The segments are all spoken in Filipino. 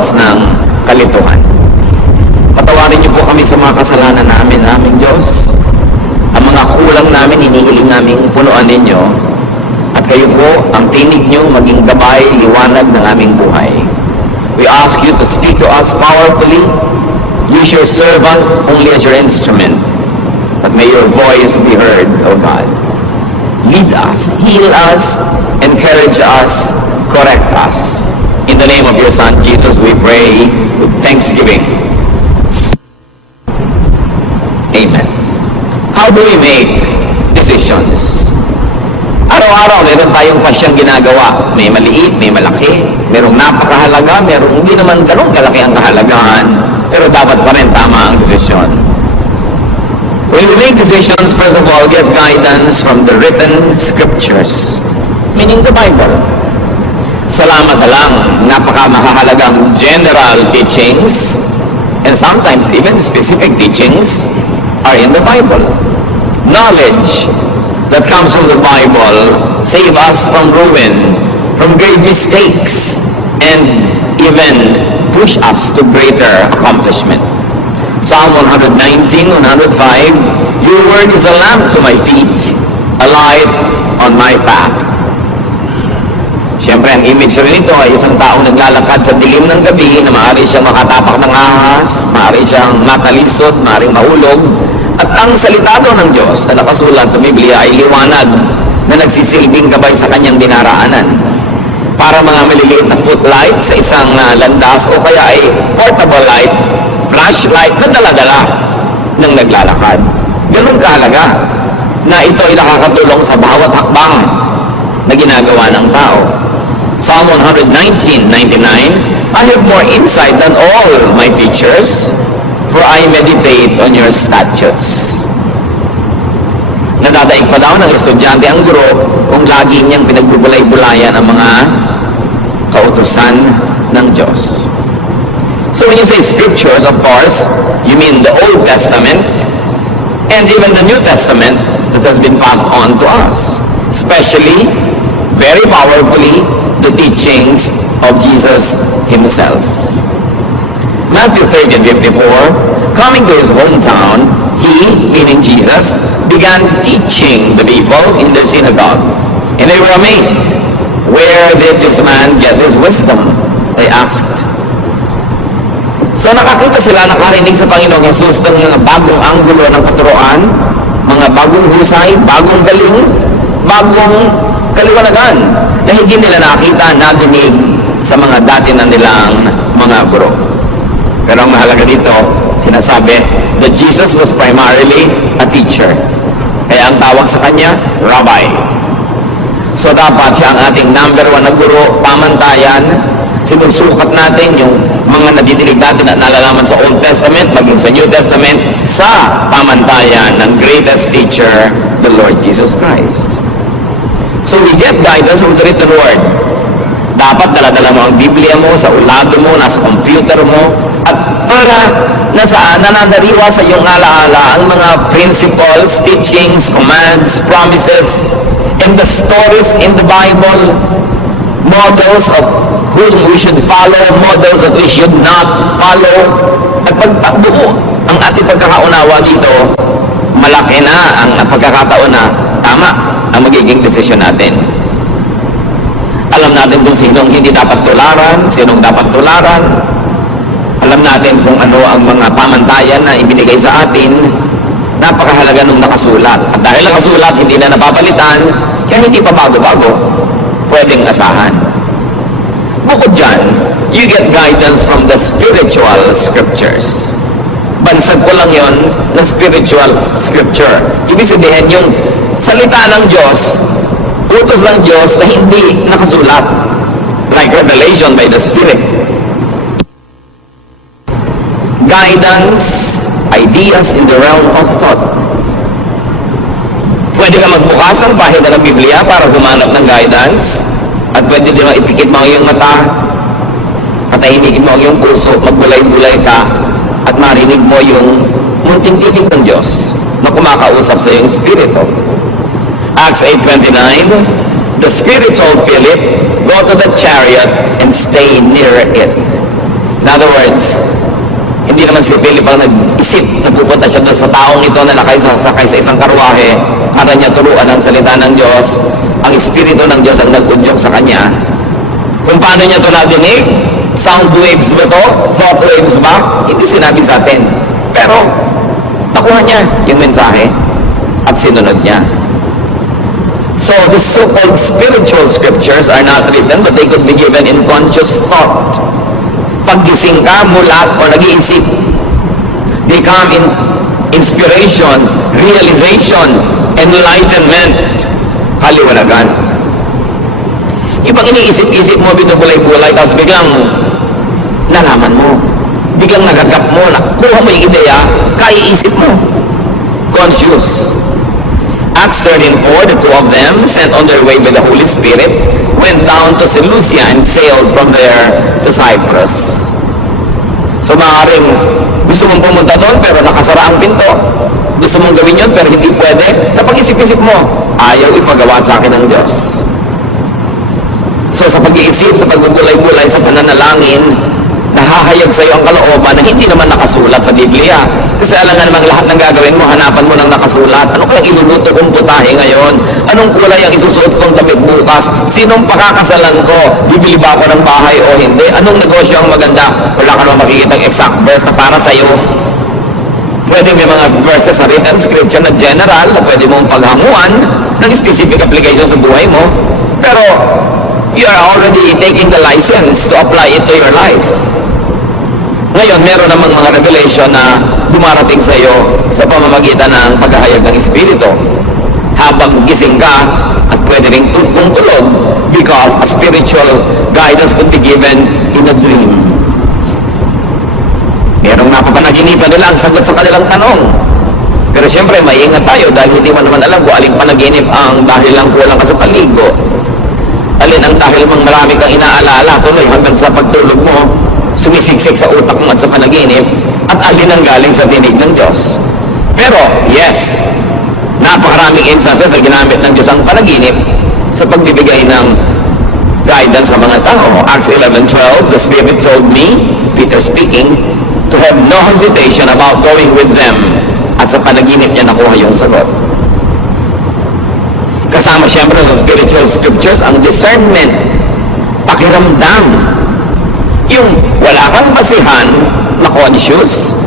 oras ng kalituhan. Patawarin niyo po kami sa mga kasalanan namin, aming Diyos. Ang mga kulang namin, inihiling namin punuan ninyo. At kayo po, ang tinig niyo maging gabay, liwanag ng aming buhay. We ask you to speak to us powerfully. Use your servant only as your instrument. But may your voice be heard, O God. Lead us, heal us, encourage us, correct us. In the name of your Son, Jesus, we pray with thanksgiving. Amen. How do we make decisions? Araw-araw, meron tayong pasyang ginagawa. May maliit, may malaki. Merong napakahalaga, merong hindi naman ganun kalaki ang kahalagahan. Pero dapat pa rin tama ang desisyon. When we make decisions, first of all, get guidance from the written scriptures, meaning the Bible. Salamat na lang, napakamahalagang general teachings, and sometimes even specific teachings, are in the Bible. Knowledge that comes from the Bible save us from ruin, from great mistakes, and even push us to greater accomplishment. Psalm 119, 105, your word is a lamp to my feet, a light on my path. Siyempre, ang image rin ito ay isang taong naglalakad sa dilim ng gabi na maaari siyang makatapak ng ahas, maaari siyang matalisod, maaaring mahulog. At ang salita doon ng Diyos na nakasulat sa Biblia ay liwanag na nagsisilbing gabay sa kanyang dinaraanan. Para mga maliliit na footlight sa isang landas o kaya ay portable light, flashlight na dala-dala ng naglalakad. Ganun kahalaga na ito ay nakakatulong sa bawat hakbang na ginagawa ng tao. Psalm 119:99, I have more insight than all my teachers, for I meditate on your statutes. Nadadaig pa daw ng estudyante ang guro kung lagi niyang pinagbubulay-bulayan ang mga kautusan ng Diyos. So when you say scriptures, of course, you mean the Old Testament and even the New Testament that has been passed on to us. Especially, very powerfully, the teachings of Jesus Himself. Matthew 13:54, coming to His hometown, He, meaning Jesus, began teaching the people in their synagogue. And they were amazed. Where did this man get his wisdom? They asked. So nakakita sila, nakarinig sa Panginoong Jesus ng mga bagong anggulo ng katuruan, mga bagong husay, bagong galing, bagong kaliwanagan na hindi nila nakita, nadinig sa mga dati na nilang mga guro. Pero ang mahalaga dito, sinasabi that Jesus was primarily a teacher. Kaya ang tawag sa kanya, Rabbi. So dapat siya ang ating number 1 na guro, pamantayan. Sinusukat natin yung mga nadidinig natin at nalalaman sa Old Testament, maging sa New Testament, sa pamantayan ng greatest teacher, the Lord Jesus Christ. So we get guidance from the written word. Dapat dala-dala mo ang Biblia mo, sa ulado mo, nasa computer mo, at para nananariwa sa iyong alaala ang mga principles, teachings, commands, promises, and the stories in the Bible, models of whom we should follow, models that we should not follow. At pagbuo ang ating pagkakaunawa dito, malaki na ang pagkakataon na tama ang magiging desisyon natin. Alam natin kung sinong hindi dapat tularan, sinong dapat tularan. Alam natin kung ano ang mga pamantayan na ibinigay sa atin. Napakahalaga nung nakasulat. At dahil nakasulat, hindi na napapalitan, kaya hindi pa bago-bago pwedeng asahan. Bukod dyan, you get guidance from the spiritual scriptures. Bansag ko lang yon na spiritual scripture. Ibig sabihin, yung salita ng Diyos, utos ng Diyos na hindi nakasulat. Like revelation by the Spirit. Guidance, ideas in the realm of thought. Pwede ka magbukas ng pahina ng Biblia para humanap ng guidance. At pwede din ipikit mo ang iyong mata, patahimikin mo ang iyong puso, magbulay-bulay ka, at marinig mo yung munting tinig ng Diyos na kumakausap sa iyong spirito. Acts 8:29, the Spirit told Philip, go to the chariot and stay near it. In other words, hindi naman si Philip ang nag-isip na pupunta siya doon sa taong ito na nakasakay sa isang karwahe para niya turuan ang salita ng Diyos. Ang Espiritu ng Diyos ang nag-udyok sa kanya. Kung paano niya ito nadinig, sound waves ba ito? Thought waves ba? Hindi sinabi sa atin. Pero, nakuha niya yung mensahe at sinunod niya. So, the so-called spiritual scriptures are not written, but they could be given in conscious thought. Paggising ka, mulat, o nag-iisip, they come in inspiration, realization, enlightenment, kaliwanagan. Ibang iniisip-isip mo, binubulay-bulay, tapos biglang nalaman mo, biglang nagagap mo, nakuha mo yung ideya, kaiisip mo. Conscious. Acts 13:4, the two of them, sent on their way by the Holy Spirit, went down to Seleucia and sailed from there to Cyprus. So maaaring gusto mong pumunta doon pero nakasara ang pinto. Gusto mong gawin yun pero hindi pwede. Napag-isip-isip mo, ayaw ipagawa sa akin ng Diyos. So sa pag-iisip, sa pagbubulay-bulay, sa pananalangin, nahahayag sa iyo ang kalooban na hindi naman nakasulat sa Biblia. Kasi alam nga namang lahat ng gagawin mo, hanapan mo ng nakasulat. Ano kayang iluluto kong putahe ngayon? Anong kulay ang isusuot kong damit bukas? Sinong pakakasalan ko? Bibili ba ako ng bahay o hindi? Anong negosyo ang maganda? Wala ka naman makikita ang exact verse na para sa iyo. Pwede may mga verses sa written scripture na general na pwede mong paghanguan ng specific application sa buhay mo. Pero you are already taking the license to apply it to your life. Ngayon, meron namang mga revelation na dumarating sa iyo sa pamamagitan ng paghahayag ng Espiritu. Habang gising ka at pwede rin kung tulog because a spiritual guidance could be given in a dream. Merong napapanaginipan nila ang sagot sa kanilang tanong. Pero siyempre, maingat tayo dahil hindi mo naman alam kung aling panaginip ang dahil lang kulang ka sa paligo. Alin ang dahil mang marami kang inaalala tuloy hanggang sa pagtulog mo, sumisiksik sa utak mo at sa panaginip, at alin ang galing sa dinig ng Diyos. Pero, yes, napakaraming instances na ginamit ng Diyos ang panaginip sa pagbibigay ng guidance sa mga tao. Acts 11:12, the Spirit told me, Peter speaking, to have no hesitation about going with them. At sa panaginip niya nakuha yung sagot. Kasama siyempre sa spiritual scriptures ang discernment, pakiramdam, yung wala kang basihan na conscious,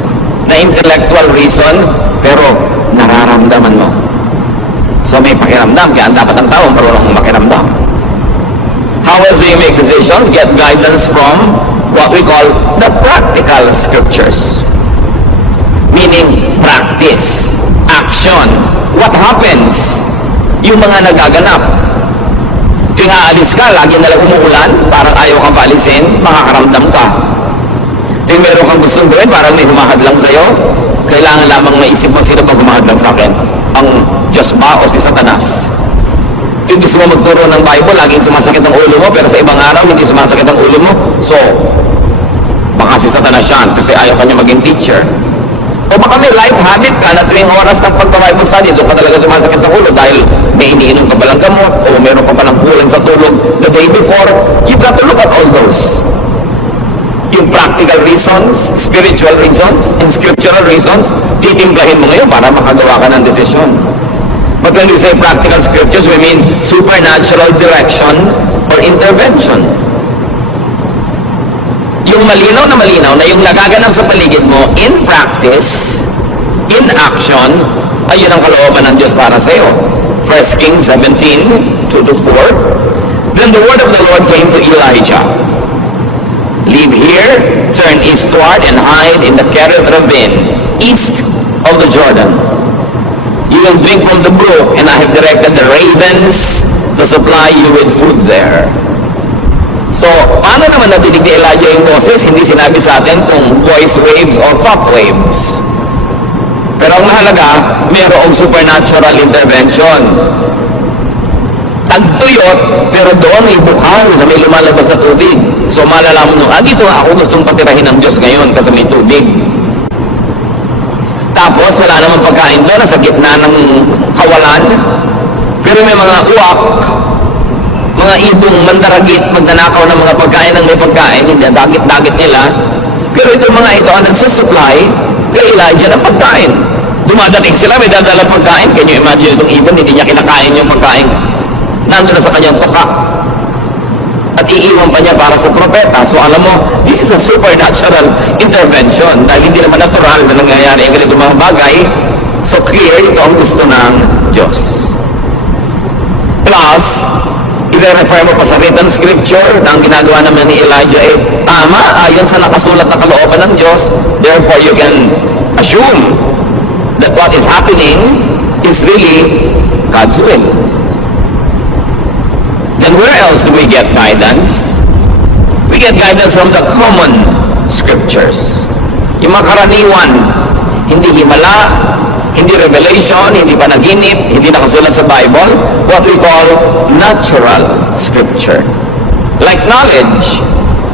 na intellectual reason, pero nararamdaman mo. So may pakiramdam, kaya dapat ang tao marunong makiramdam. How else do you make decisions? Get guidance from what we call the practical scriptures. Meaning, practice, action. What happens? Yung mga nagaganap. Yung aalis ka, lagi nalang umuulan, parang ayaw kang paalisin, makakaramdam ka. Yung meron kang gustong gawin, parang may humahadlang sa'yo, kailangan lamang maisip mo sino bang humahadlang sa akin. Ang Diyos ba o si Satanas? Yung gusto mo magturo ng Bible, laging sumasakit ang ulo mo, pero sa ibang araw, hindi sumasakit ang ulo mo. So, baka si Satanas yan, kasi ayaw ka niya maging teacher. O baka may life habit ka na tuwing oras ng pag-Bible study, doon ka talaga sumasakit ang ulo dahil may iniinom ka palang gamot o meron ka pa ng kulang sa tulog the day before. You've got to look at all those. Yung practical reasons, spiritual reasons, and scriptural reasons, titimplahin mo ngayon para makagawa ka ng desisyon. But when we say practical scriptures, we mean supernatural direction or intervention. Yung malinaw na yung nagaganap sa paligid mo in practice, in action, ayun ang kalooban ng Diyos para sa iyo. 1 Kings 17:2-4. Then the word of the Lord came to Elijah. Leave here, turn eastward, and hide in the Kerith ravine, east of the Jordan. You will drink from the brook, and I have directed the ravens to supply you with food there. So, paano naman nadinig ni Elijah yung boses? Hindi sinabi sa atin kung voice waves or thought waves. Pero ang mahalaga, mayroong supernatural intervention. Tagtuyot, pero doon may bukal na may lumalabas sa tubig. So, malalaman nyo, dito nga ako gustong patirahin ng Diyos ngayon kasi may tubig. Tapos, wala namang pagkain doon, nasa gitna ng kawalan. Pero may mga uwak, mga ibong mandaragit, magnanakaw ng mga pagkain ng may pagkain, hindi dagit-dagit nila. Pero itong mga ito ang nagsusupply kay Elijah ng pagkain. Dumadating sila, may dadalang pagkain. Can you imagine itong ibon, hindi niya kinakain yung pagkain. Nandun na sa kanyang tuka. At iiwan pa niya para sa propeta. So alam mo, this is a supernatural intervention. Dahil hindi naman natural na nangyayari ang ganitong mga bagay. So clear, ito ang gusto ng Diyos. Plus, i-refer mo pa sa written scripture na ang ginagawa naman ni Elijah ay tama, ayon sa nakasulat na kalooban ng Diyos. Therefore, you can assume that what is happening is really God's will. Then where else do we get guidance? We get guidance from the common scriptures. Yung mga karaniwan, hindi himala, hindi revelation, hindi panaginip, hindi nakasulat sa Bible, what we call natural scripture. Like knowledge.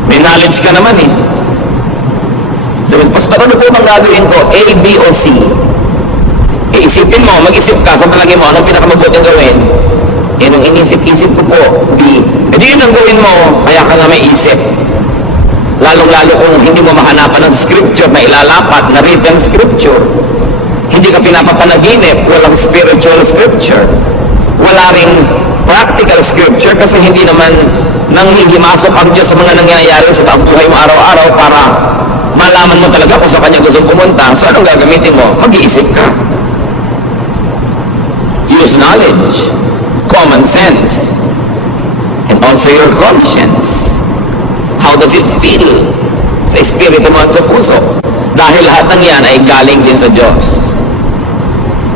May knowledge ka naman eh. Sabi, Pastor, ano po bang gagawin ko? A, B, o C? Isipin mo, mag-isip ka sa palagi mo, anong pinakamabuting gawin? Nung inisip-isip ko po, B. Yun ang gawin mo, kaya ka nga may isip. Lalong-lalo kung hindi mo mahanapan ng scripture na ilalapat, na written scripture. Hindi ka pinapapanaginip, walang spiritual scripture. Wala ring practical scripture kasi hindi naman nanghihimasok ang Diyos sa mga nangyayari sa buhay mo araw-araw para malaman mo talaga kung sa Kanya gusto pumunta. So anong gagamitin mo? Mag-iisip ka. Use knowledge, common sense, and also your conscience. How does it feel sa espiritu mo at sa puso? Dahil lahat ng yan ay galing din sa Diyos.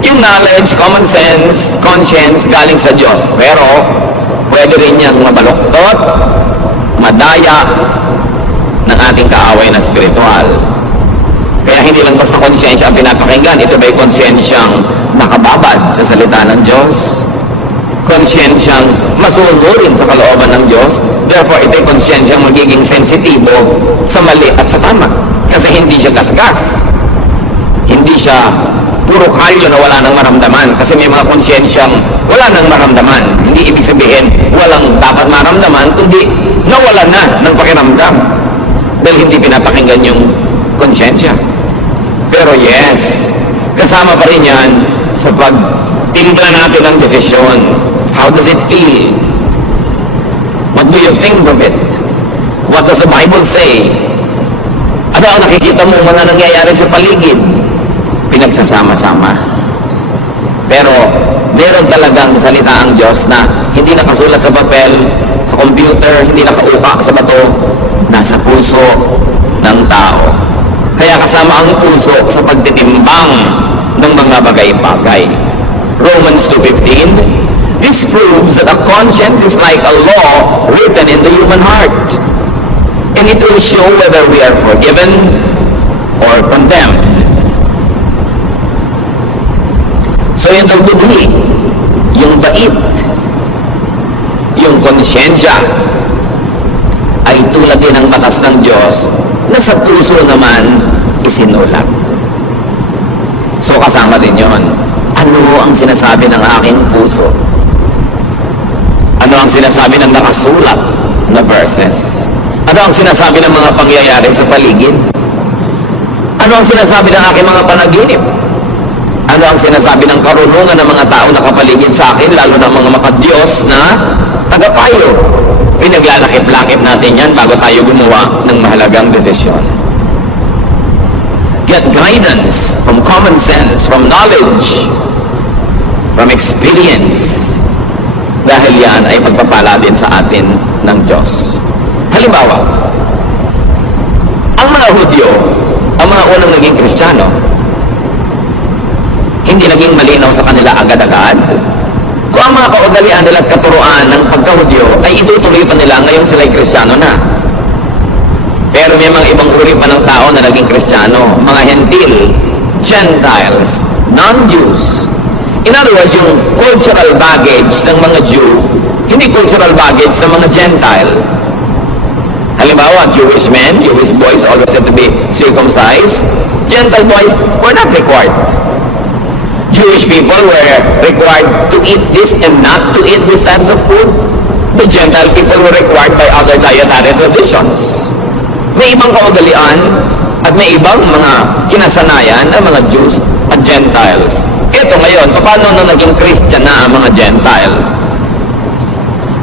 Yung knowledge, common sense, conscience, galing sa Diyos. Pero, pwede rin yan mabaluktot, madaya ng ating kaaway na spiritual. Kaya hindi lang basta konsyensya ang pinapakinggan. Ito ba'y konsyensyang nakababad sa salita ng Diyos? Konsyensyang masunurin sa kalooban ng Diyos? Therefore, ito'y konsyensyang magiging sensitibo sa mali at sa tama. Kasi hindi siya gasgas. Hindi siya puro kalyo na wala nang maramdaman. Kasi may mga konsyensyang wala nang maramdaman. Hindi ibig sabihin walang dapat maramdaman, kundi nawala na ng pakiramdam. Dahil hindi pinapakinggan yung konsyensya. Pero yes, kasama pa rin yan sa pagtimpla natin ng desisyon. How does it feel? What do you think of it? What does the Bible say? Ano ang nakikita mo mga nangyayari sa paligid? Pinagsasama-sama. Pero meron talagang salita ang Diyos na hindi nakasulat sa papel, sa computer, hindi nakauka sa bato, nasa puso ng tao. Kaya kasama ang puso sa pagtitimbang ng mga bagay-bagay. Romans 2:15, this proves that a conscience is like a law written in the human heart, and it will show whether we are forgiven or condemned. So yung budhi, yung bait, yung konsyensya ay tulad din ng batas ng Diyos na sa puso naman isinulat. So kasama din yon. Ano ang sinasabi ng aking puso? Ano ang sinasabi ng nakasulat na verses? Ano ang sinasabi ng mga pangyayari sa paligid? Ano ang sinasabi ng aking mga panaginip? Ano ang sinasabi ng karunungan ng mga tao na kapaligid sa akin, lalo ng mga makadiyos na tagapayo? Pinaglalakip-lakip natin yan bago tayo gumawa ng mahalagang desisyon. Get guidance from common sense, from knowledge, from experience. Dahil yan ay pagpapala din sa atin ng Diyos. Halimbawa, ang mga Hudyo, ang mga unang naging Kristiyano, hindi naging malinaw sa kanila agad-agad. Kung ang mga kaugalian nila at katuruan ng pagka-Hudyo ay itutuloy pa nila ngayong sila'y Kristiyano na. Pero may mga ibang uri pa ng tao na naging Kristiyano, mga Hentil, Gentiles, non-Jews. In other words, yung cultural baggage ng mga Jew, hindi cultural baggage ng mga Gentile. Halimbawa, Jewish men, Jewish boys always had to be circumcised. Gentile boys were not required. Jewish people were required to eat this and not to eat these types of food. the Gentile people were required by other dietary traditions. May ibang kaugalian at may ibang mga kinasanayan ng mga Jews at Gentiles. Ito ngayon, paano na naging Christian na ang mga Gentile?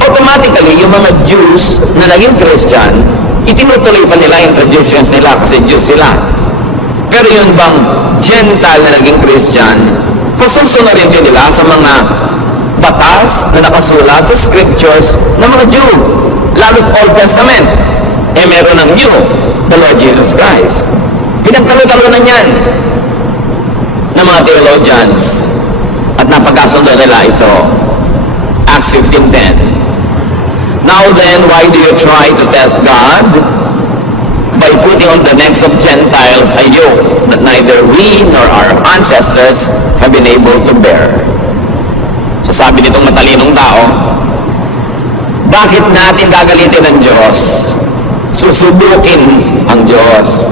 Automatically, yung mga Jews na naging Christian, itinutuloy pa nila yung traditions nila kasi Jews sila. Pero yun bang Gentile na naging Christian, pasusunod rin nila sa mga batas na nakasulat sa scriptures ng mga Jew, lalo't Old Testament. Meron ng New, the Lord Jesus Christ. Pinagkalo-kalo na yan ng mga theologians at napagkasundo nila ito. Acts 15:10. Now then, why do you try to test God? By putting on the necks of Gentiles a yoke that neither we nor our ancestors have been able to bear. So sabi nitong matalinong tao, bakit natin gagalitin ng Diyos? Susubukin ang Diyos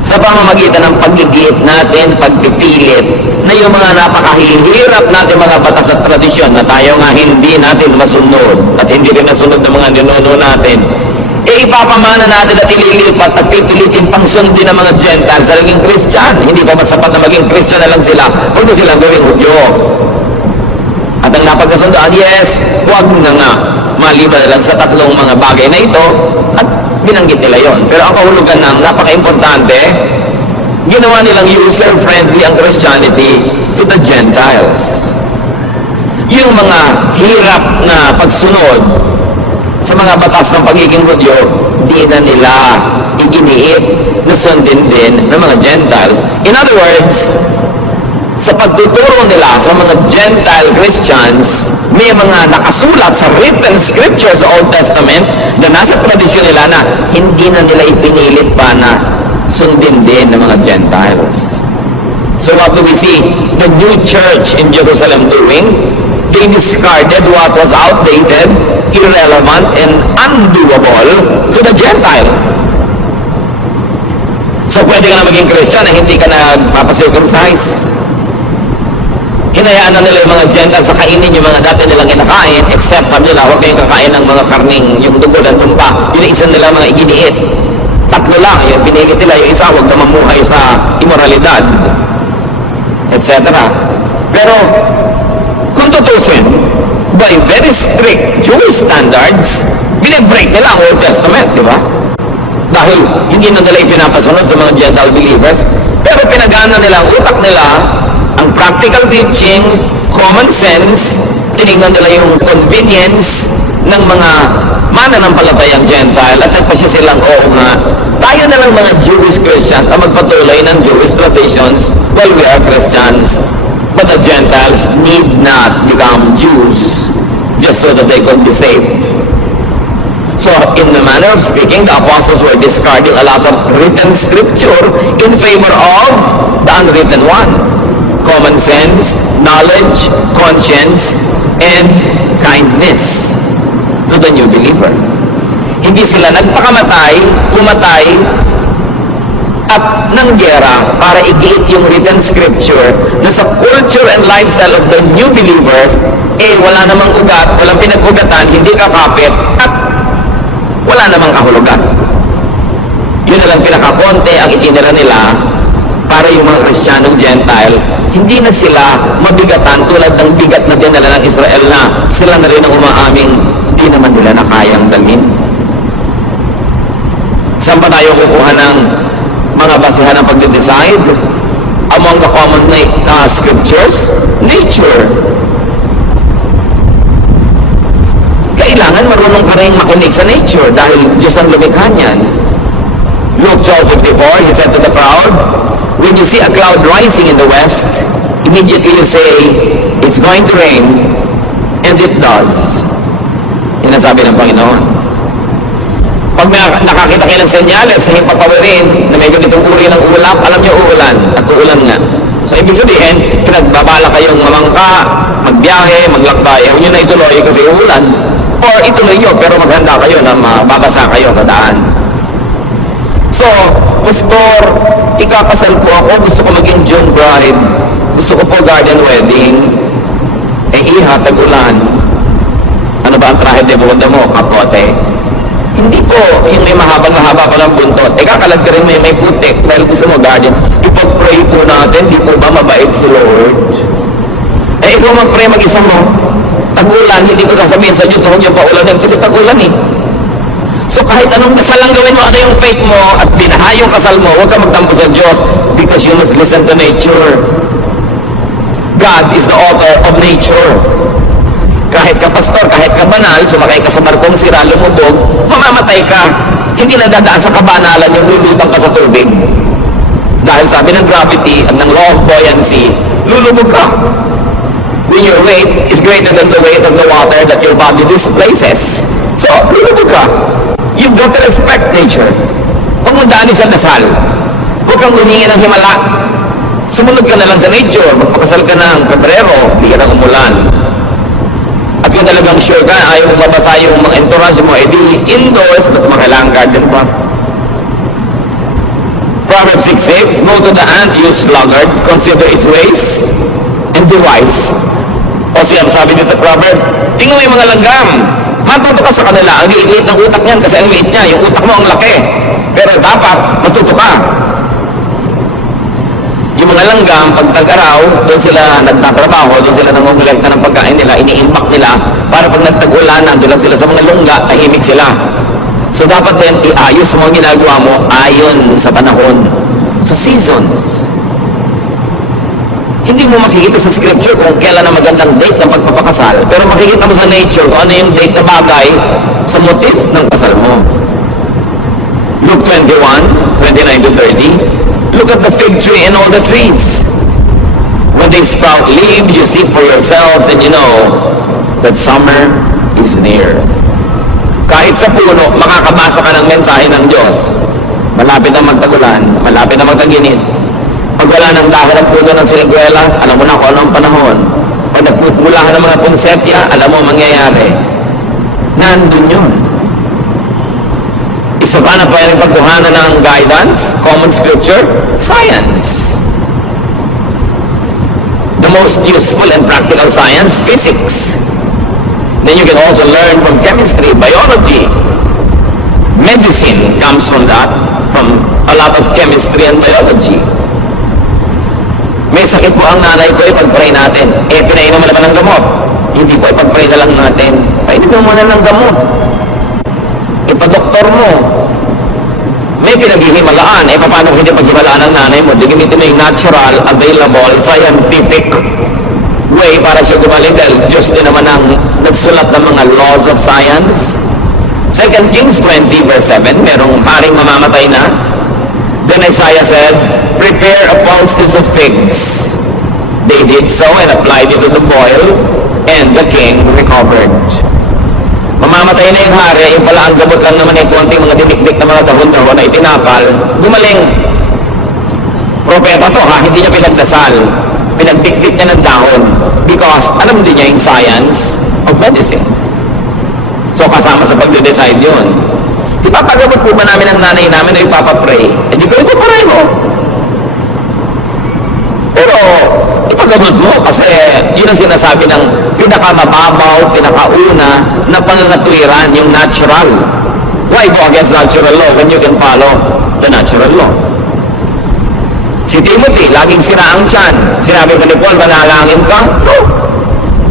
sa pamamagitan ng paggigiit natin, pagpipilit na yung mga napakahihirap natin mga batas at tradisyon na tayo nga hindi natin masunod at hindi rin nasunod ng mga ninuno natin, ipapamana natin at ililipat at pipilitin pang sundin ng mga Gentiles sa naging Christian. Hindi pa masapat na maging Christian na lang sila, huwag na silang gawing Hudyo. At ang napagkasundoan, yes, huwag na nga maliban na lang sa tatlong mga bagay na ito at binanggit nila yon. Pero ang kahulugan ng napaka-importante, ginawa nilang user-friendly ang Christianity to the Gentiles. Yung mga hirap na pagsunod sa mga batas ng pagiging Hudyo, di na nila iginiit na sundin din ng mga Gentiles. In other words, sa pagtuturo nila sa mga Gentile Christians, may mga nakasulat sa written scriptures sa Old Testament na nasa tradisyon nila na hindi na nila ipinilit pa na sundin din ng mga Gentiles. So what do we see? The new church in Jerusalem doing? They discarded what was outdated, irrelevant, and undoable to the Gentile. So pwede ka na maging Christian na hindi ka nagpapacircumcise. Hinayaan na nila yung mga Gentiles sa kainin yung mga dati nilang kinakain, except sabi nila, huwag kayong kakain ng mga karning, yung dugo ng tumpa. Yung isa nila mga iginiit. Tatlo lang, yung pinilit nila, yung isa huwag na mamuhay sa immoralidad, etc. Pero, kung tutusin, by very strict Jewish standards, binibreak nila ang Old Testament, di ba? Dahil hindi na nila ipinapasunod sa mga Gentile believers, pero pinagana nila ang utak nila, ang practical teaching, common sense, tinignan nila yung convenience ng mga mananampalatayang Gentile at nagpasya silang, oo nga, tayo na lang mga Jewish Christians ang magpatuloy ng Jewish traditions while we are Christians. But the Gentiles need not become Jews just so that they could be saved. So, in the manner of speaking, the apostles were discarding a lot of written scripture in favor of the unwritten one. Common sense, knowledge, conscience, and kindness to the new believer. Hindi sila nagpakamatay, pumatay, at ng gera para igiit yung written scripture na sa culture and lifestyle of the new believers, wala namang ugat, walang pinag-ugatan, hindi kakapit, at wala namang kahulugan. Yun na lang pinakakonte ang itinira nila para yung mga Kristiyanong Gentile, hindi na sila mabigatan tulad ng bigat na dinala ng Israel na sila na rin ang umaaming di naman nila na kayang dalhin. Saan pa tayo kukuha ng mga basihan ng pagde-decide? Among the common scriptures, nature. Kailangan marunong ka rin makinig sa nature dahil Diyos ang lumikha niyan. Luke 12:54, he said to the crowd, when you see a cloud rising in the west, immediately you say, it's going to rain, and it does. Yan ang sabi ng Panginoon. Pag nakakita kayo ng senyales sa himpapawirin na may ganitong uri ng ulap, alam niyo uulan at uulan nga. So ibig sabihin, pinagbabala kayong mamangka, magbiyahe, maglakbay, huwag nyo na ituloy kasi uulan. Or ituloy nyo pero maghanda kayo na mababasa kayo sa daan. So, Pastor, ikakasal po ako, gusto ko maging June bride, gusto ko po garden wedding, iha, tag-ulan. Ano Ano ba ang trahe de boda mo? Kapote. Hindi po, yung may mahaba pa ng buntot. Kakalad ka rin may putik dahil gusto mo guardian. Ipag-pray po natin, di po ba mabait si Lord? Ikaw mag-pray mag-isa mo. Tag-ulan, hindi ko sasabihin sa Diyos, huwag niyo paulanin kasi tag-ulan eh. So kahit anong kasal lang gawin mo, ano yung faith mo, at binaha yung kasal mo, huwag ka magtampo sa Diyos because you must listen to nature. God is the author of nature. Kahit ka pastor, kahit ka banal, sumakay ka sa barkong sira, lumubog, mamamatay ka. Hindi na dadaan sa kabanalan yung lulutang ka sa tubig. Dahil sabi ng gravity at ng law of buoyancy, lulubog ka. When your weight is greater than the weight of the water that your body displaces. So, lulubog ka. You've got to respect nature. Huwag mong daanin sa dasal. Huwag kang humingi ng himala. Sumunod ka na lang sa nature. Magpakasal ka ng Pebrero, hindi ka nang umulan. At kung talagang sure ka, ayaw mong mabasa yung mga entourage mo, edi indoors, ba't makailangan garden pa? Proverbs 6:6, go to the ant, you sluggard, consider its ways, and be wise. O siya, sabi din sa Proverbs, tingnan mo yung mga langgam. Matuto ka sa kanila. Ang liit ng utak niyan kasi ang liit niya. Yung utak mo ang laki. Pero dapat matuto ka. Yung mga langgam, pag tag-araw, doon sila nagtatrabaho, doon sila nangungulekta ng pagkain nila, ini-impact nila, para pag nagtag-ulanan, doon lang sila sa mga lungga, tahimik sila. So dapat din, iayos mo ang ginagawa mo ayon sa panahon, sa seasons. Hindi mo makikita sa scripture kung kailan ang magandang date ng pagpapakasal, pero makikita mo sa nature kung ano yung date na bagay sa motif ng kasal mo. Luke 21:29-30. Look at the fig tree and all the trees. When they sprout leaves, you see for yourselves and you know that summer is near. Kahit sa puno, makakabasa ka ng mensahe ng Diyos. Malapit na magtagulan, malapit na magtaginit. Pag wala ng dahon ng puno ng siniguelas, alam mo na kung anong panahon. Pag nagpupulahan ng mga ponsepya, alam mo mangyayari. Nandun yun. Isa pa na pwedeng pagkuhanan ng guidance, common scripture, science. The most useful and practical science, physics. Then you can also learn from chemistry, biology. Medicine comes from that, from a lot of chemistry and biology. May sakit po ang nanay ko, ipag-pray natin. Pinainom mo naman ng gamot. Hindi po, ipag-pray na lang natin. Painom mo muna ng gamot. Ipa-doktor mo. May pinaghihimalaan. Paano hindi paghimalaan ng nanay mo? Di gamitin mo yung natural, available, scientific way para siya gumaling dahil Diyos din naman ang nagsulat ng mga laws of science. 2 Kings 20:7, merong paring mamamatay na. Then Isaiah said, prepare a poultice of figs. They did so and applied it to the boil, and the king recovered. Mamamatay na yung hari, yung pala ang gamot lang naman yung konting mga dinikdik na mga dahon-dahon na itinapal, gumaling. Propeta to ha, hindi niya pinagdasal. Pinagdikdik niya ng dahon because alam din niya yung science of medicine. So kasama sa pagde-decide yun. Ipapagamot po ba namin ang nanay namin o ipapapray? Hindi ko ipapareho. Pero ipagamot mo kasi yun ang sinasabi ng pinakamababaw, pinakauna na pangangatwiran, yung natural. Why go against natural law when you can follow the natural law? Si Timothy, laging sira ang tiyan. Sinabi ba ni Paul, manalangin ka? No.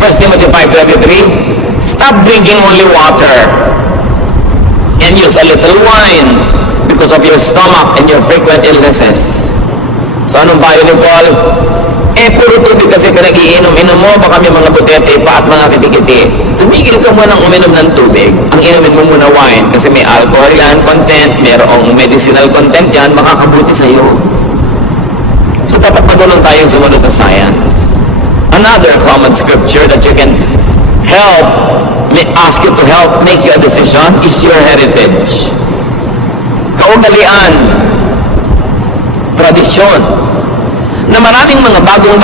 1 Timothy 5:23, stop drinking only water and use a little wine because of your stomach and your frequent illnesses. So anong bayo ni Paul? Puro tubig kasi pinag-iinom-inom mo, baka may mga butete pa at mga kitikiti. Tumigil ka muna ng uminom ng tubig. Ang inumin mo muna wine kasi may alcohol yan, content, mayroong medicinal content yan, makakabuti sa'yo. So dapat matulong tayong sumunod sa science. Another common scripture that you can ask you to help make your decision is your heritage. Kaugalian, tradisyon, na maraming mga bagong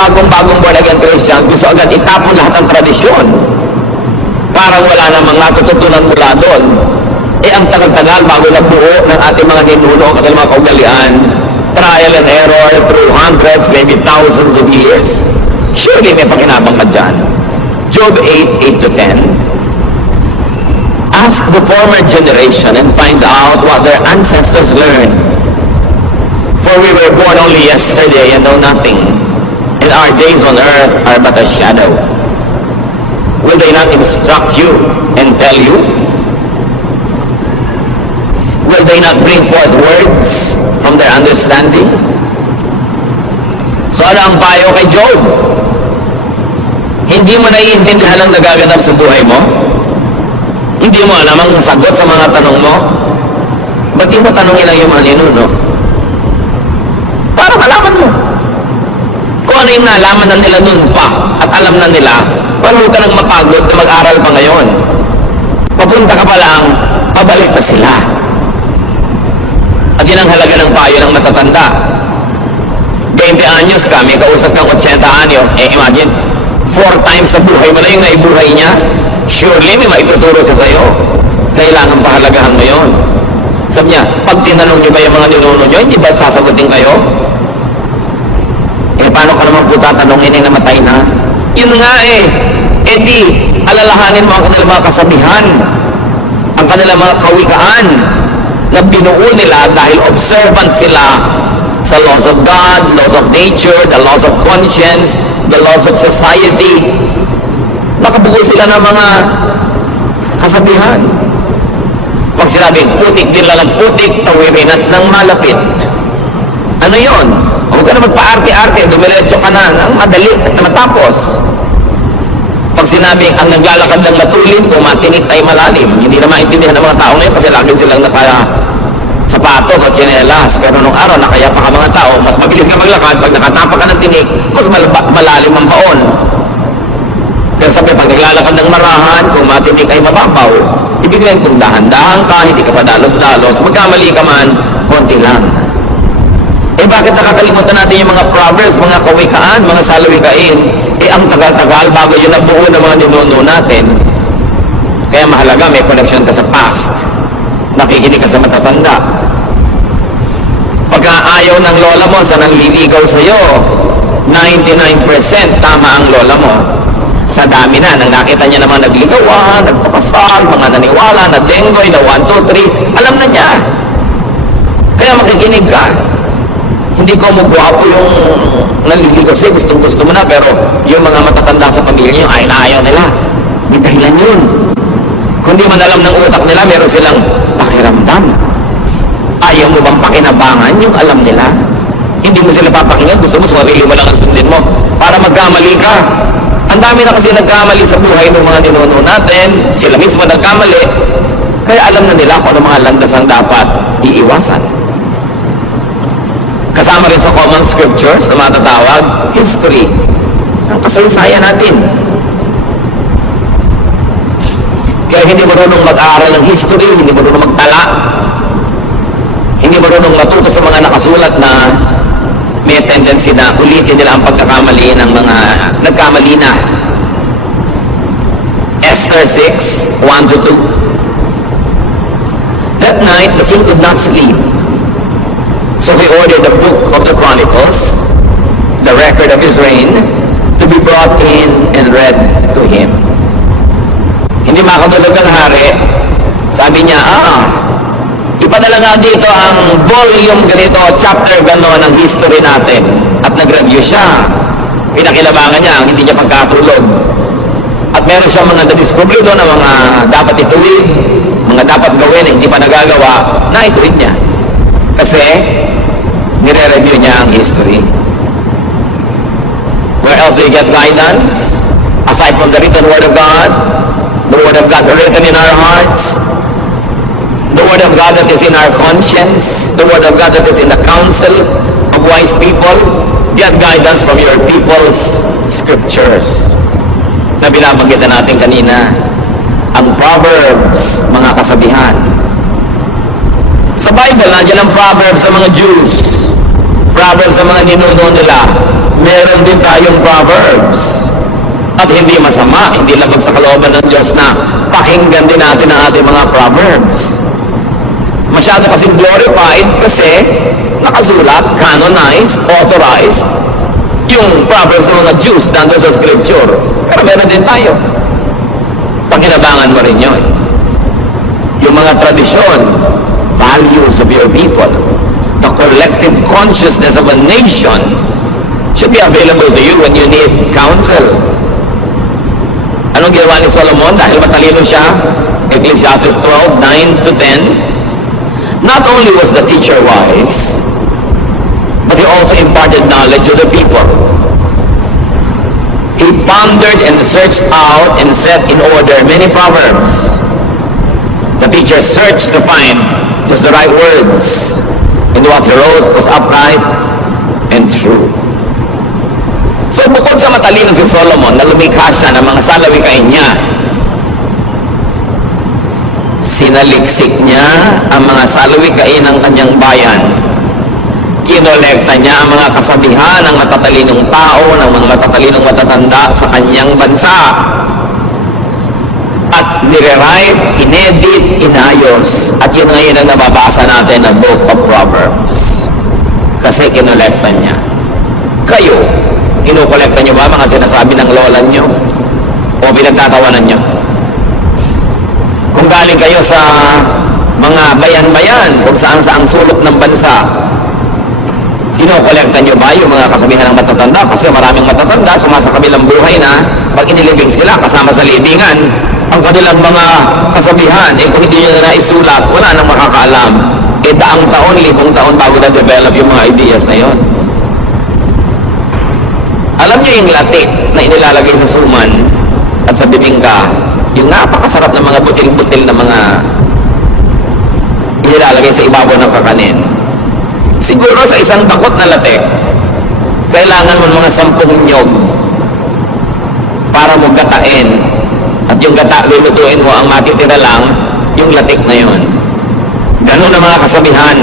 born again Christians gusto agad itapon lahat ng tradisyon. Parang wala namang natututunan mula doon. Ang tagal-tagal bago nabuo ng ating mga ninuno ang kanilang mga kaugalian, trial and error through hundreds, maybe thousands of years. Surely may pakinabang ka dyan. Job 8:8-10. Ask the former generation and find out what their ancestors learned. For we were born only yesterday and know nothing, and our days on earth are but a shadow. Will they not instruct you and tell you? Will they not bring forth words from their understanding? So ano ang payo kay Job? Hindi mo naiintindihan ang nagaganap sa buhay mo? Hindi mo alam ang sagot sa mga tanong mo? Ba't di mo tanongin lang yung mga ninuno? Para malaman mo. Kung ano yung nalaman na nila nun pa at alam na nila, para huwag ka nang mapagod na mag-aral pa ngayon. Papunta ka pa lang, pabalik na sila. At yun ang halaga ng payo ng matatanda. 20 anyos ka, may kausap kang 80 anyos, imagine, 4 times sa buhay mo na yung naibuhay niya, surely may maituturo siya sa'yo. Kailangan pahalagahan mo yun. Sabi niya, pag tinanong niyo ba yung mga ninuno niyo, hindi ba sasagutin kayo? Paano ka naman po tatanungin ay namatay na? Yun nga di, alalahanin mo ang kanilang mga kasabihan, ang kanilang mga kawikaan, na binuo nila dahil observant sila sa laws of God, laws of nature, the laws of conscience, the laws of society. Nakabuo sila ng mga kasabihan. Pag sinabing putik din lang ng putik, tawirin at ng malapit. Ano yon? Huwag ka na magpa-arte-arte, dumiretso ka na ng madali at matapos. Pag sinabing ang naglalakad ng matulin, kung matinik ay malalim, hindi na maintindihan ng mga tao ngayon kasi lagi silang sapatos o tsinelas. Pero nung araw, nakayapa ka mga tao, mas mabilis ka maglakad. Pag nakatapa ka ng tinik, mas malalim ang baon. Kaya sabi, pag naglalakad ng marahan, kung matinik ay mababaw. Ibig sabihin, kung dahan-dahan ka, hindi ka pa dalos-dalos, magkamali ka man, konti lang. Bakit nakakalimutan natin yung mga proverbs, mga kawikaan, mga salawikain? Ang tagal-tagal bago yun nabuo ng mga ninuno natin. Kaya mahalaga, may connection ka sa past. Nakikinig ka sa matatanda. Pagka ayaw ng lola mo sa nangliligaw sa'yo, 99% tama ang lola mo. Sa dami na, nang nakita niya naman nagligawan, nagpapasal, mga naniwala, na denggoy, na 1, 2, 3, alam na niya. Kaya makikinig ka. Hindi ko magwapo yung naliligaw sa'yo, gustong-gusto mo na, pero yung mga matatanda sa pamilya nyo, ay naayaw nila. May dahilan yun. Kung di man alam ng utak nila, meron silang pakiramdam. Ayaw mo bang pakinabangan yung alam nila? Hindi mo sila papakinggan, gusto mo sarili mo lang ang sundin mo para magkamali ka. Ang dami na kasi nagkamali sa buhay ng mga ninuno natin, sila mismo nagkamali, kaya alam na nila kung ano mga landas ang dapat iiwasan. Kasama rin sa common scriptures na matatawag, history. Ang kasaysayan natin. Kaya hindi marunong mag-aaral ng history, hindi marunong magtala, hindi marunong matuto sa mga nakasulat na may tendency na ulitin nila ang pagkakamali ng mga nagkamali na. Esther 6, 1-2. That night, the king could not sleep. So he ordered the book of the Chronicles, the record of his reign, to be brought in and read to him. Hindi makatulog ang hari. Sabi niya, ipadala nga dito ang volume ganito, chapter gano'n ng history natin. At nag-review siya. Pinakilabangan niya ang hindi niya pagkatulog. At meron siya mga na-discover doon na mga dapat ituwid, mga dapat gawin na hindi pa nagagawa, na ituwid niya. Kasi, nire-review niya ang history. Where else do you get guidance? Aside from the written Word of God, the Word of God written in our hearts, the Word of God that is in our conscience, the Word of God that is in the counsel of wise people, get guidance from your people's scriptures. Na binabanggit natin kanina, ang Proverbs, mga kasabihan. Sa Bible, nandiyan ang Proverbs sa mga Jews, Proverbs sa mga ninuno nila. Meron din tayong Proverbs. At hindi masama, hindi labag sa kalooban ng Diyos na pakinggan din natin ang ating mga Proverbs. Masyado kasing glorified kasi nakasulat, canonized, authorized, yung Proverbs ng mga Jews nandun sa Scripture. Pero meron din tayo. Pakinabangan mo rin yun. yung mga tradisyon, values of your people, the collective consciousness of a nation should be available to you when you need counsel. Anong ginawa ni Solomon? Dahil matalino siya, Ecclesiastes 12, 9 to 10, not only was the teacher wise, but he also imparted knowledge to the people. He pondered and searched out and set in order many proverbs. The teacher searched to find just the right words, and what he wrote was upright and true. So bukod sa matalino si Solomon na lumikha siya ng mga salawikain niya, sinaliksik niya ang mga salawikain ng kanyang bayan. Kinolekta niya ang mga kasabihan ng matatalinong tao, ng mga matatalinong matatanda sa kanyang bansa. At nire-write, inedit, inayos. At yun ngayon ang nababasa natin na Book of Proverbs. Kasi kinolekta niya. Kayo, kinukolekta niyo ba mga sinasabi ng lola niyo? O pinagtatawanan niyo? Kung galing kayo sa mga bayan-bayan, kung saan sa ang sulok ng bansa, kinokolekta nyo ba yung mga kasabihan ng matatanda? Kasi maraming matatanda, sumasa kabilang buhay na pag inilibing sila kasama sa libingan, ang kanilang mga kasabihan, kung hindi nyo na naisulat, wala nang makakaalam. Daang taon, libong taon bago na-develop yung mga ideas na yon. Alam nyo yung latik na inilalagay sa suman at sa bibingka, yung napakasarap ng mga butil-butil na mga inilalagay sa ibabaw ng kakanin. Siguro sa isang takot na latek, kailangan mo mga 10 nyog para mo gatain. At yung gata, lulutuin mo, ang matitira lang, yung latik na yun. Ganun ang mga kasabihan.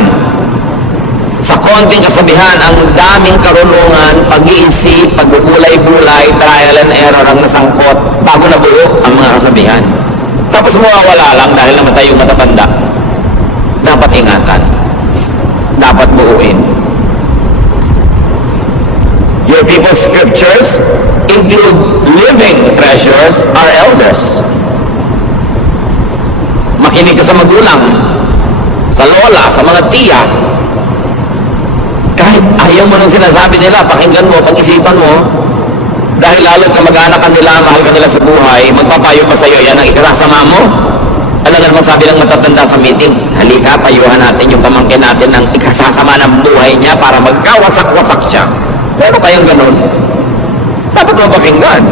Sa konting kasabihan, ang daming karunungan, pag-iisip, pagbubulay-bulay, trial and error ang nasangkot bago nabuo ang mga kasabihan. Tapos mawawala lang dahil namatay yung matatanda. Dapat ingatan. Dapat buuin. Your people's scriptures include living treasures, our elders. Makinig ka sa magulang, sa lola, sa mga tiya. Kahit ayaw mo nang sinasabi nila, pakinggan mo, pag-isipan mo, dahil lalo't na mag-anak ka nila, mahal ka nila sa buhay, magpapayo pa sa'yo, yan ang ikasasama mo. Ano nga naman sabi ng matatanda sa meeting? Halika, payuhan natin yung pamangkin natin ng ikasasama ng buhay niya para magkawasak-wasak siya. Meron kayang ganun? Dapat mo pakinggan.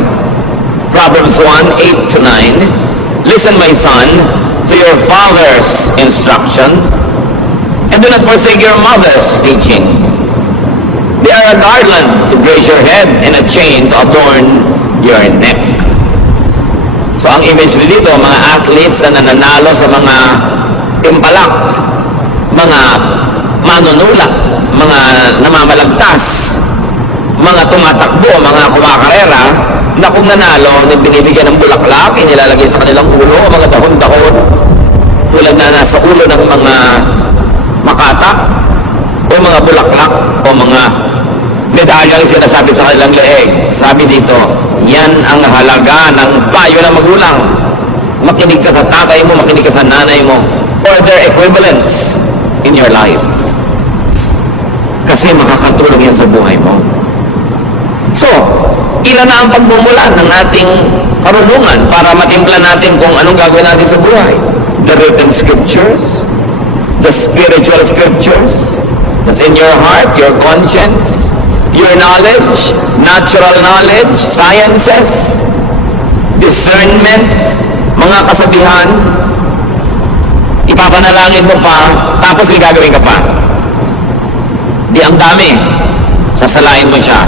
Proverbs 1, 8 to 9. Listen, my son, to your father's instruction, and do not forsake your mother's teaching. They are a garland to grace your head and a chain to adorn your neck. So ang image dito, mga athletes na nananalo sa mga timpalak, mga manunulak, mga namamalagtas, mga tumatakbo, mga kumakarera, na kung nanalo, binibigyan ng bulaklak, inilalagay sa kanilang ulo, mga dahon-dahon, tulad na nasa ulo ng mga makata, o mga bulaklak, o mga medalyang sinasabit sa kanilang leeg. Sabi dito, yan ang halaga ng payo ng magulang. Makinig ka sa tatay mo, makinig ka sa nanay mo, or their equivalents in your life. Kasi makakatulong yan sa buhay mo. So, ilan na ang pagmumulan ng ating karunungan para matimpla natin kung anong gagawin natin sa buhay? The written scriptures, the spiritual scriptures, that's in your heart, your conscience, your knowledge, natural knowledge, sciences, discernment, mga kasabihan, ipapanalangin mo pa, tapos may gagawin ka pa. Di ang dami, sasalain mo siya.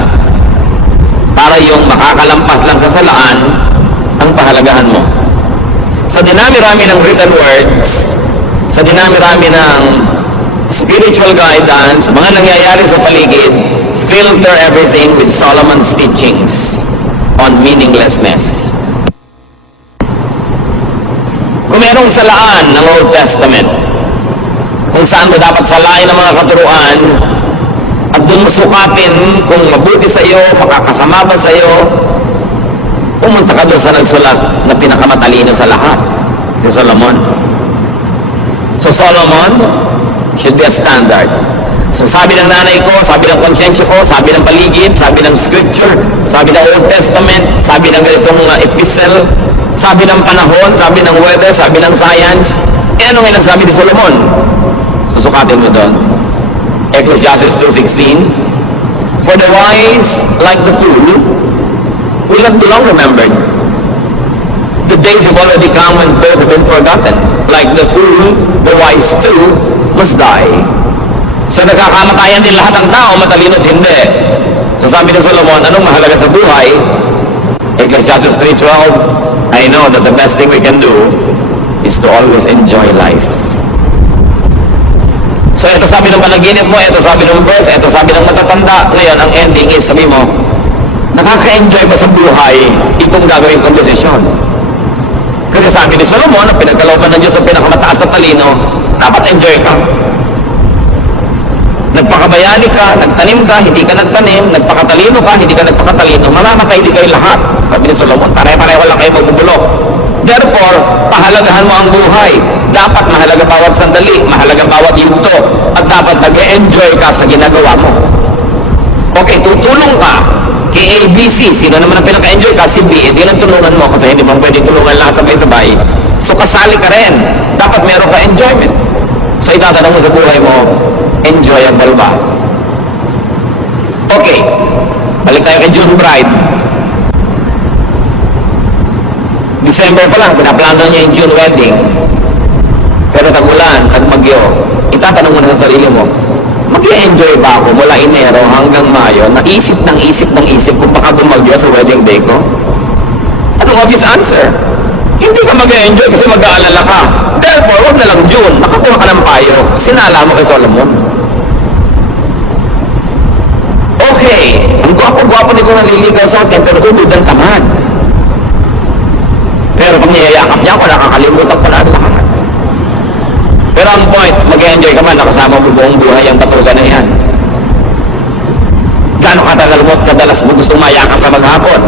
Para yung makakalampas lang sa salaan, ang pahalagahan mo. Sa dinami-rami ng written words, sa dinami-rami ng spiritual guidance, mga nangyayari sa paligid, filter everything with Solomon's teachings on meaninglessness. Kung merong salaan ng Old Testament, kung saan mo dapat salain ang mga katuruan, at doon mo sukatin kung mabuti sa iyo, makakasama ba sa iyo, pumunta ka doon sa nagsulat na pinakamatalino sa lahat, si Solomon. So Solomon should be a standard. So sabi ng nanay ko, sabi ng konsyensya ko, sabi ng paligid, sabi ng scripture, sabi ng Old Testament, sabi ng ganitong epistle, sabi ng panahon, sabi ng weather, sabi ng science. Ano nga sabi ni Solomon? Susukatin mo doon. Ecclesiastes 2:16, for the wise, like the fool, will not be long remembered. The days have already come when both have been forgotten. Like the fool, the wise too must die. So nagkakamatayan din lahat ng tao, matalino't hindi. So sabi ni Solomon, anong mahalaga sa buhay? Ecclesiastes 3:12, I know that the best thing we can do is to always enjoy life. So ito sabi ng panaginip mo, ito sabi ng verse, ito sabi ng matatanda. Ngayon, ang ending is, sabi mo, nakaka-enjoy ba sa buhay itong gagawin kong desisyon? Kasi sabi ni Solomon, ang pinagkalooban ng Diyos sa pinakamataas na talino, dapat enjoy ka. Nagpakabayani ka, nagtanim ka, hindi ka nagtanim, nagpakatalino ka, hindi ka nagpakatalino, mamamatay di kayo lahat. Sabi ni Solomon, pare-pareho lang kayo magbubulok. Therefore, pahalagahan mo ang buhay. Dapat mahalaga bawat sandali, mahalaga bawat yugto, at dapat nag-enjoy ka sa ginagawa mo. Okay, tutulong ka kay ABC. Sino naman ang pinaka-enjoy ka? Si B. Hindi na tulungan mo kasi hindi mo pwede tulungan lahat sabay-sabay. So kasali ka rin. Dapat meron ka enjoyment. So itatanong mo sa buhay mo, enjoyable ba? Okay, balik tayo kay June Bride. December pa lang, pinaplano niya yung June wedding. Pero tag-ulan, tag-bagyo, itatanong mo na sa sarili mo, mag-i-enjoy ba ako mula Enero hanggang Mayo na isip kung baka bumagyo sa wedding day ko? Anong obvious answer? Hindi ka mag-enjoy kasi mag-aalala ka. Therefore, wag na lang June, makakuha ka ng payo. Sinala mo kay Solomon. Okay, ang gwapo-gwapo nito naliligaw sa akin, pero ubod ang tamad. Pero pag niyayakap niya ako, nakakalimutan ko na ang lahat. Pero ang point, mag-enjoy ka man, nakasama mo buong buhay ang batugan na yan. Gano'ng katagal mo at kadalas mo gustong mayakap ka maghapon?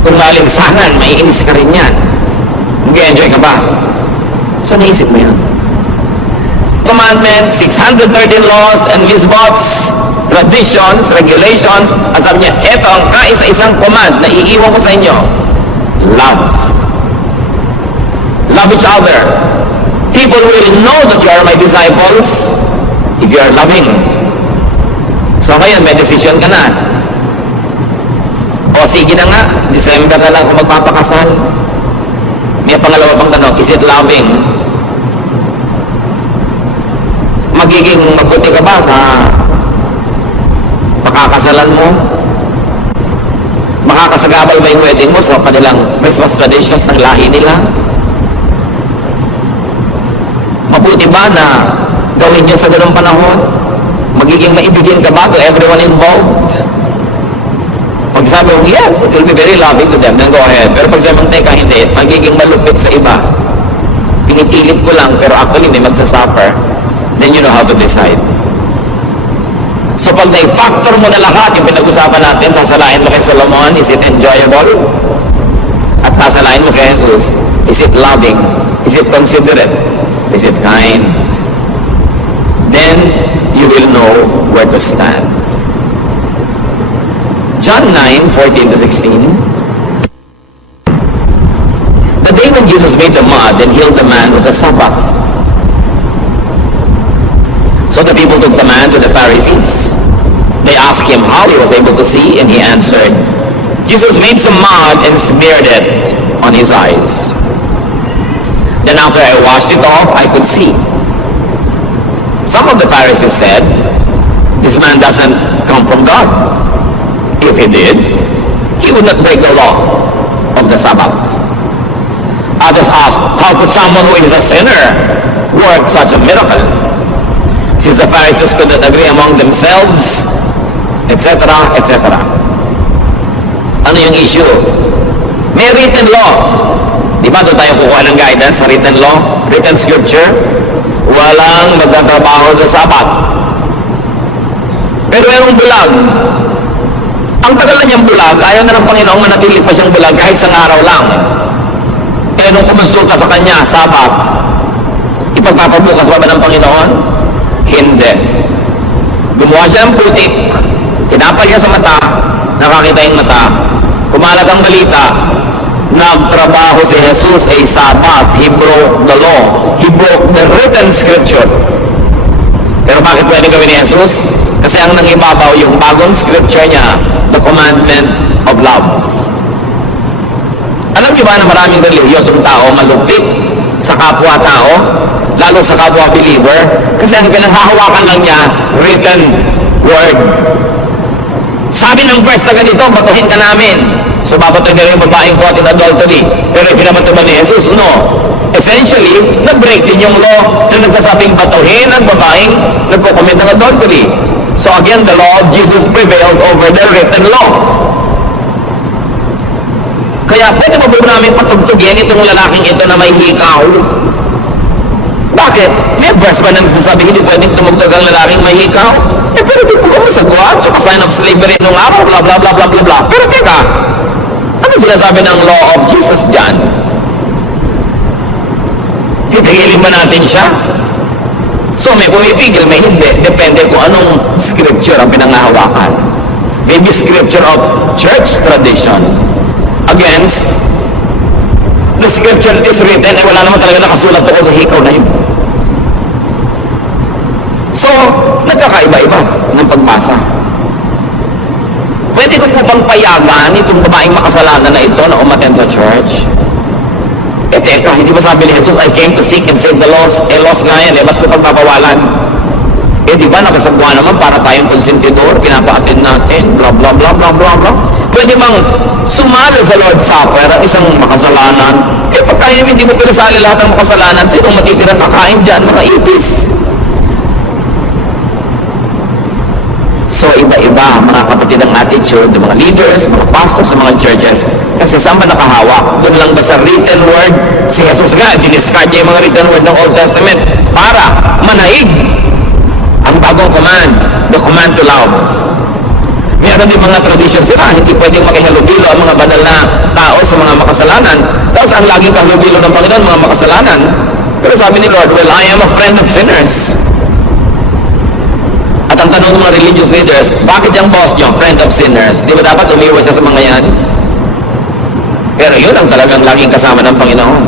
Kung maalinsangan, maiinis ka rin yan. Mag-enjoy ka ba? So naisip mo yan. Commandments, 613 laws and mitzvahs, traditions, regulations, at sabi niya, eto ang kaisa-isang command na iiwan ko sa inyo. Love. Love each other. People will know that you are my disciples if you are loving. So ngayon, may decision ka na. O sige na nga, December na lang ako magpapakasal. May pangalawa pang tanong, is it loving? Magiging mabuti ka ba sa pakakasalan mo? Makakasagabal ba yung wedding mo sa kanilang Christmas traditions ng lahi nila? Mabuti ba na gawin yun sa ganung panahon? Magiging maibigin ka ba to everyone involved? Pag sabi mo, yes, it will be very loving to them, then go ahead. Pero pag sabi mo, teka, hindi, magiging malupit sa iba. Pinipilit ko lang, pero actually may magsasuffer. Then you know how to decide. So pag na-factor mo na lahat yung pinag-usapan natin, sasalain mo kay Solomon, is it enjoyable? At sasalain mo kay Jesus, is it loving? Is it considerate? Is it kind? Then you will know where to stand. John 9:14-16. The day when Jesus made the mud and healed the man was a Sabbath. So the people took the man to the Pharisees. They asked him how he was able to see, and he answered, Jesus made some mud and smeared it on his eyes. Then after I washed it off, I could see. Some of the Pharisees said, this man doesn't come from God. If he did, he would not break the law of the Sabbath. Others asked, how could someone who is a sinner work such a miracle? Since the Pharisees could not agree among themselves, etc., etc. Ano yung issue? May written law. Di ba doon tayo kukuha ng guidance sa written law? Written scripture? Walang magtatrabaho sa Sabbath. Pero merong bulag. Ang tagal na niyang bulag, ayaw na ng Panginoong manatili pa siyang bulag kahit isang araw lang. Kaya nung kumonsulta sa kanya, Sabbath, Magpapabukas pa ba ng Panginoon? Hindi. Gumawa siya ng putik, tinapal niya sa mata, nakakita yung mata, kumalat ang balita, nagtrabaho si Jesus ay Sabat. He broke the law. He broke the written scripture. Pero bakit pwede gawin ni Jesus? Kasi ang nangibabaw yung bagong scripture niya, the commandment of love. Alam niyo ba na maraming relihiyosong tao malupit sa kapwa-tao, lalo sa kapwa-believer, kasi ang pinanghahawakan lang niya, written word. Sabi ng verse na ganito, batuhin ka namin. So, babatuhin ka yung babaeng caught in adultery. Pero pinabato ba ni Jesus? No. Essentially, nag-break din yung law na nagsasabing batuhin ang babaeng nagko-commit ng adultery. So again, the law of Jesus prevailed over the written law. Kaya pwede ba ba namin patugtugin itong lalaking ito na may hikaw? Bakit? May verse ba na nagsasabi hindi pwedeng tumugtog ang lalaking may hikaw? Eh, pero di po kami sagwa, tsaka sign of slavery nung araw, bla bla bla bla bla bla. Pero teka, ano sinasabi ng law of Jesus dyan? Titigilin ba natin siya? So may pumipigil, may hindi. Depende kung anong scripture ang pinangahawakan. Maybe scripture of church tradition against the scripture that is written, eh wala naman talaga nakasulat tungkol sa hikaw na yun. So, nagkakaiba-iba ng pagbasa. Pwede ko po bang payagan itong babaeng makasalanan na ito na umattend sa church? Eh teka, hindi ba sabi ni Jesus, I came to seek and save the lost? Eh lost nga yan, eh ba't ko pagpapawalan? Eh di ba nakasagwa naman para tayong konsentidor, pinapaatin natin, blah blah blah blah blah blah. Pwede bang sumali sa Lord's Supper ang isang makasalanan? Eh pagka hindi mo pinasali lahat ng makasalanan, sinong matitirang kakain dyan? Mga ipis. So iba-iba mga kapatid ang attitude ng mga leaders, mga pastors sa mga churches. Kasi saan ba nakahawak? Doon lang ba sa written word? Si Jesus nga, diniscard niya yung mga written word ng Old Testament para manaig ang bagong command, the command to love. Meron din mga tradition sila, hindi pwedeng makihalubilo ang mga banal na tao sa mga makasalanan. Tapos ang laging kahalubilo ng Panginoon, mga makasalanan. Pero sabi ni Lord, well, I am a friend of sinners. At ang tanong ng mga religious leaders, bakit yung boss niyo, friend of sinners? Di ba dapat umiwas siya sa mga yan? Pero yun ang talagang laging kasama ng Panginoon.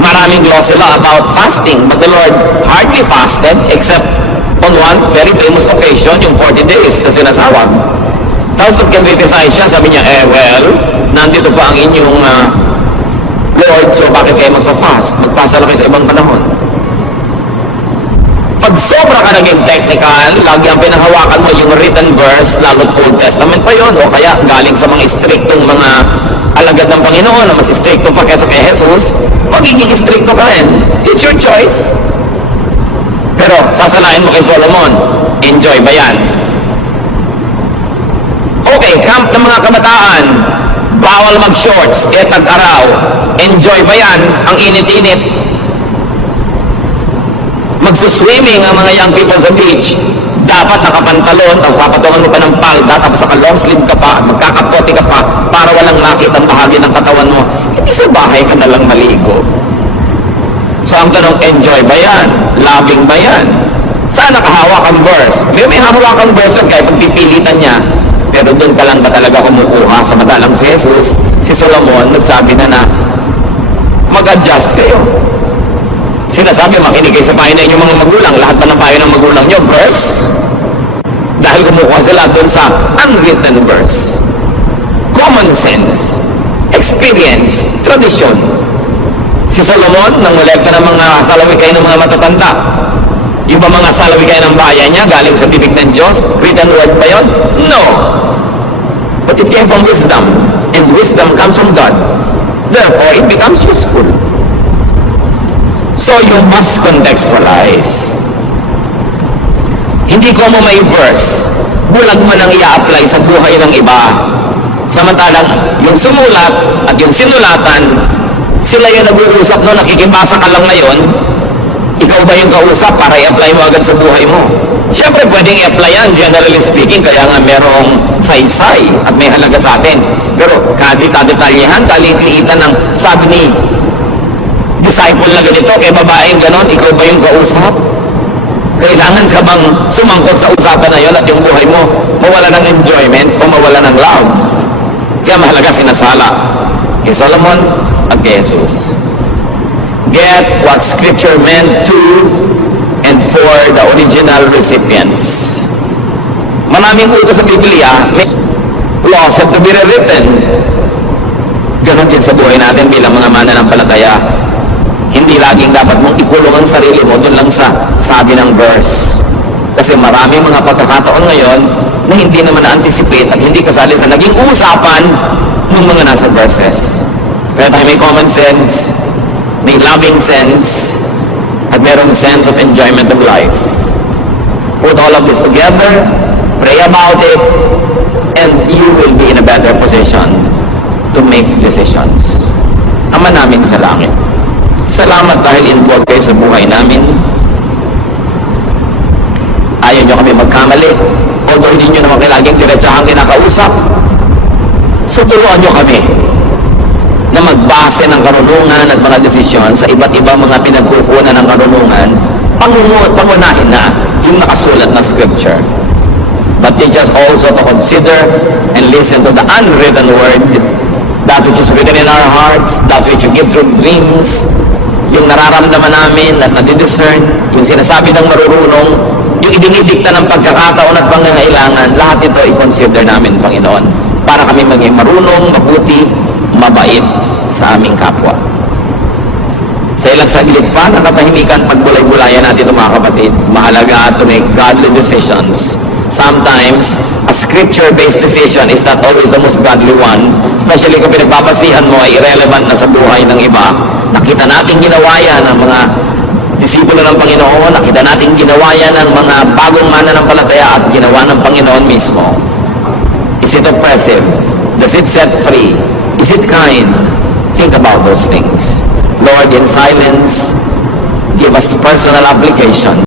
Maraming law sila about fasting, but the Lord hardly fasted except on one very famous occasion, yung 40 days na sinasawag. Tapos nag-criticize siya, sabi niya, well, nandito pa ang inyong Lord, so bakit kayo magpa-fast? Magpasa lang kayo sa ibang panahon. Pag sobra ka naging technical, lagi ang pinanghawakan mo yung written verse, lalo't Old Testament pa yon, o kaya galing sa mga striktong mga alagad ng Panginoon na mas stricto pa kaysa kay Jesus, magiging stricto ka rin. It's your choice. Pero sasalain mo kay Solomon, enjoy ba yan? Okay, camp ng mga kabataan, bawal mag-shorts, tag-araw, enjoy ba yan? Ang init-init. Magsuswimming ang mga young people sa beach, dapat nakapantalon, tapos papatungan mo pa ng palda, tapos saka long sleeve ka pa, magkakapote ka pa, para walang makitang bahagi ng katawan mo. Hindi sa bahay ka na lang maligo. So ang tanong, enjoy ba yan? Loving ba yan? Saan nakahawak ang verse? May hawak ang verse yun, kaya pagpipilitan niya, pero doon ka lang ba talaga kumukuha? Samantalang si Jesus, si Solomon, nagsabi na mag-adjust kayo. Sinasabi, makinig kayo sa payo na inyong mga magulang. Lahat ba ng payo ng magulang nyo? Verse. Dahil kumukuha sila doon sa unwritten verse. Common sense. Experience. Tradition. Si Solomon, nang molekta ng mga salawikay ng mga matatanda. Yung ba mga salawikay ng bayan niya, galing sa bibig ng Diyos? Written word ba yun? No. But it came from wisdom. And wisdom comes from God. Therefore, it becomes useful. So you must contextualize. Hindi ko mo may verse, bulag mo nang i-apply sa buhay ng iba. Samantalang yung sumulat at yung sinulatan, sila yung nag-uusap no, nakikibasa ka lang ngayon, ikaw ba yung kausap para i-apply mo agad sa buhay mo? Siyempre pwedeng i-apply yan, generally speaking, kaya nga merong saysay at may halaga sa atin. Pero kadita-detalyehan, kalit-liitan ng sabi ni disciple na ganito, kay babaeng ganon, ikaw ba yung kausap? Kailangan ka bang sumangkot sa usapan na yun at yung buhay mo mawala ng enjoyment o mawala ng love? Kaya mahalaga sinasala kay Solomon at kay Jesus. Get what Scripture meant to and for the original recipients. Maraming utos sa Biblia, may laws have to be rewritten. Ganon din sa buhay natin bilang mga mananampalataya. Hindi laging dapat mong ikulong ang sarili mo doon lang sa sabi ng verse. Kasi maraming mga pagkakataon ngayon na hindi naman na-anticipate at hindi kasali sa naging usapan ng mga nasa verses. Kaya tayo may common sense, may loving sense, at merong sense of enjoyment of life. Put all of this together, pray about it, and you will be in a better position to make decisions. Ama namin sa langit, salamat dahil involved kayo sa buhay namin. Ayaw nyo kami magkamali. Although hindi nyo naman laging diretsahang kinakausap. So turuan nyo kami na magbase ng karunungan at mga desisyon sa iba't ibang mga pinagkukunan ng karunungan, pangunahin na yung nakasulat na Scripture. But teach us also to consider and listen to the unwritten word, that which is written in our hearts, that which you give through dreams, yung nararamdaman namin at nadidiscern, yung sinasabi ng marurunong, yung idinidikta ng pagkakataon at pangangailangan, lahat ito i-consider namin, Panginoon, para kami maging marunong, mabuti, mabait sa aming kapwa. Sa ilang saglit pa, nakatahimikan, pagbulay-bulayan natin ito mga kapatid. Mahalaga to make godly decisions. Sometimes, a scripture-based decision is not always the most godly one, especially kung pinagbabasihan mo ay irrelevant na sa buhay ng iba. Nakita natin ginawa yan ng mga disipulo ng Panginoon, nakita natin ginawa yan ng mga bagong mananampalataya at ginawa ng Panginoon mismo. Is it oppressive? Does it set free? Is it kind? Think about those things. Lord, in silence, give us personal application.